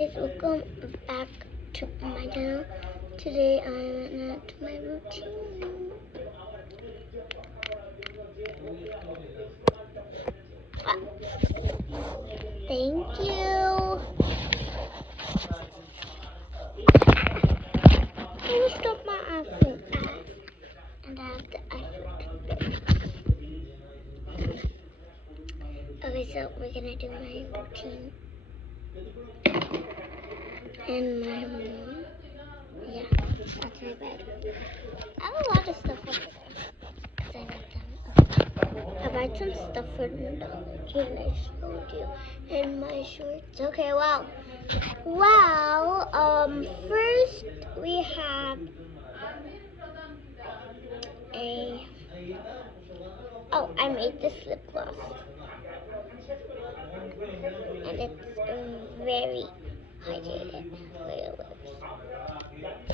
Guys, welcome back to my channel. Today I'm at my routine. Ah, thank you. I will stop my iPhone app and I have the iPhone. Okay, so we're gonna do my routine in my room. Yeah, that's my bed. I have a lot of stuff over there because I wrote them. I bought some stuff for the dog and I showed you in my shorts. Okay, first we have a, I made this lip gloss and it's very hydrated for your lips.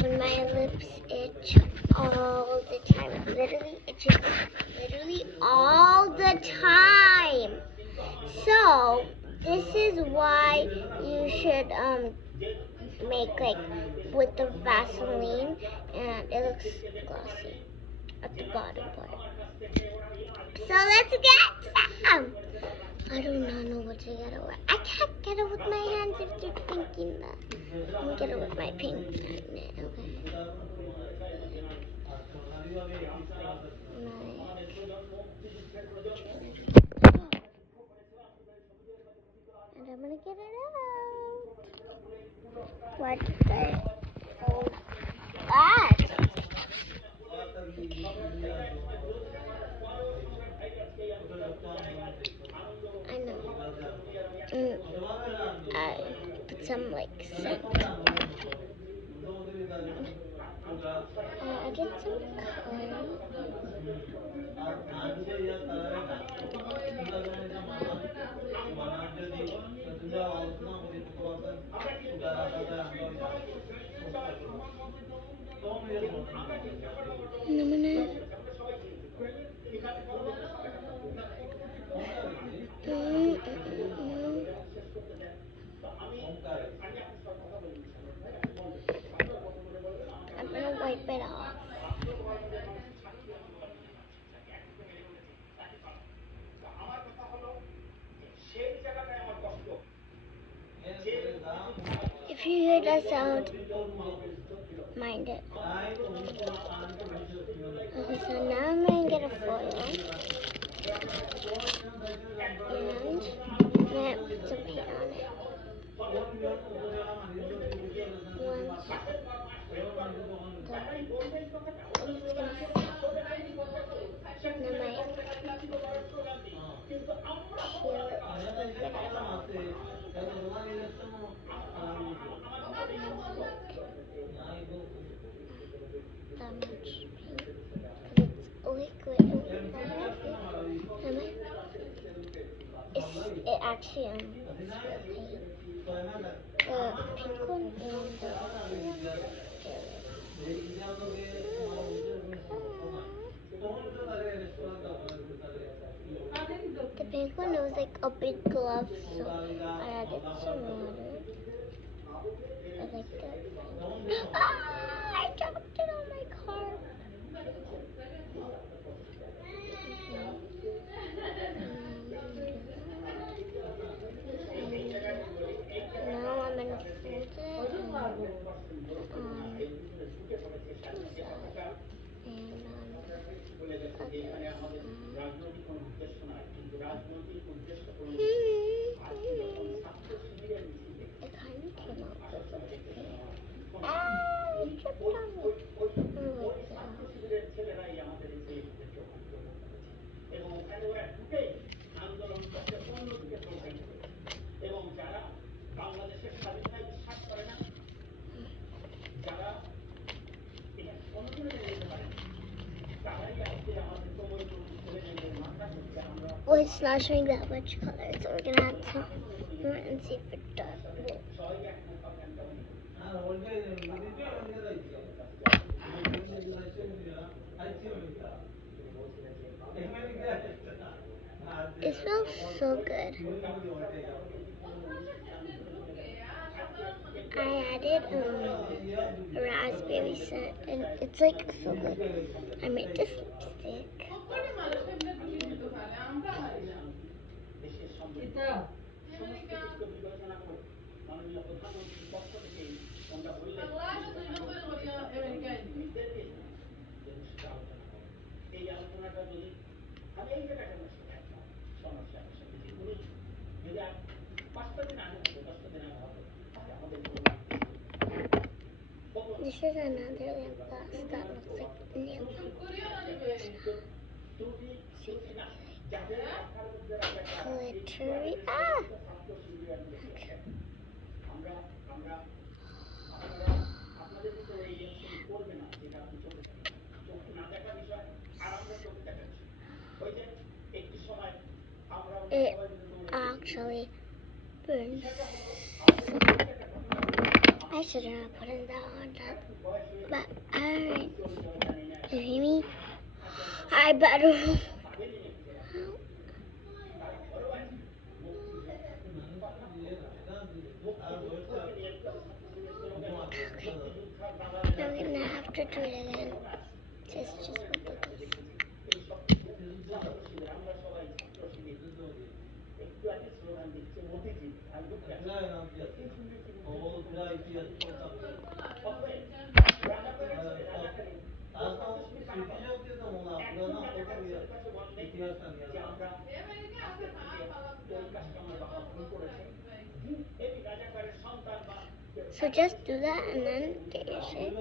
When my lips itch all the time, it literally itches all the time. So this is why you should make like with the Vaseline, and it looks glossy at the bottom part. So let's get some. I do not know what to get it with. I can't get it with my hands if you're thinking that. I'm gonna get it with my pink magnet, okay? And I'm gonna get it out. What the? Oh, that. I know. I put some like scent. I did some color. I'm gonna wipe it off. If you hear that sound, mind it. Okay, so now I'm gonna get a foil and I'm gonna put some paint on it. Once that much paint because it's liquid. It actually it's real paint. The pink one and the blue one. The pink one was like a big glove, so I added some water. I like that. I dropped it on my car. Now I'm gonna fold it on two sides and on the other it kind of came out good with the paint. Ah, it tripped on me. Well, it's not showing that much color, so we're gonna add some more and see if it does. It smells so good. I added raspberry scent, and it's like so good. I made this lipstick. This is another lip gloss that looks like nail polish. See, glittery. Ah! Okay. It actually burns. I shouldn't have put it on that, but I, you hear me? I better. Okay. I'm gonna have to do it again. Just with the So just do that and then get your shit.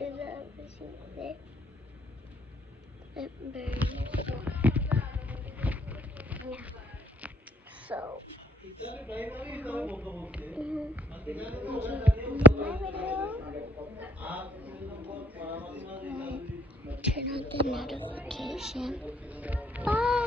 Do the everything there. It burns. Yeah. So. Turn on the notification. Bye.